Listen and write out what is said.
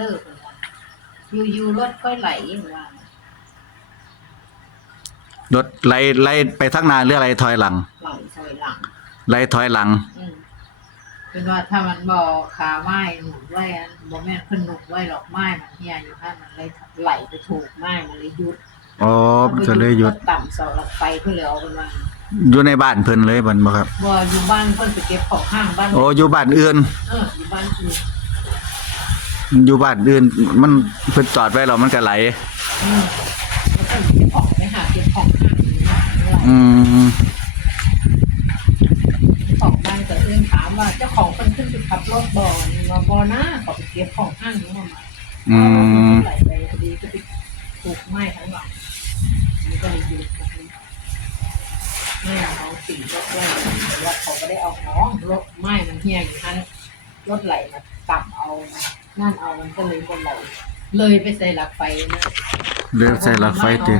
เลิกเลยว่ะอยู่รถค่อยไหลว่รถไล่ไปทางหน้าหรืออะไรถอยหลังไหลซอยหลังไล่ถอยหลังเป็นว่าถ้ามันบ่ขาไม้หนุนไว้อันบ่แม่นเพิ่นหนุนไว้หรอกไม้มันเหี่ยอยู่ถ้ามันเลยไหลไปถูกไม้มันเลยหยุดอ๋อมันก็เลยหยุดต่ำเสาหลักไฟเพิ่นเลยเอาเป็นว่าอยู่ในบ้านเพิ่นเลยบ่บ่ครับบ่อยู่บ้านเพิ่นไปเก็บของห้างบ้านโอ้อยู่บ้านอื่นอยู่บ้านอื่นอยู่บ้านอื่นมันเพิ่นจอดไว้แล้วมันก็ไหลแล้วเพิ่นเก็บของไปหาเก็บของห้างของบ้านก็เอื้อนถามว่าเจ้าของเพิ่นขึ้นไปขับรถบ่นี่ว่าบ่นะเขาไปเก็บของห้างนี่มาไหลไปพอดีก็ไปถูกไม้ทั้งหลังมันก็เลยหยุดไม่เอาสีรถด้วยแต่ว่าเขาก็ได้เอาน้องรถไม้มันเหี่ยอยู่ท่านรถไหลมาต่ำเอานั่นเอามันก็เลยคนไหลเลยไปใส่หลักไฟนะเลยใส่หลักไฟติ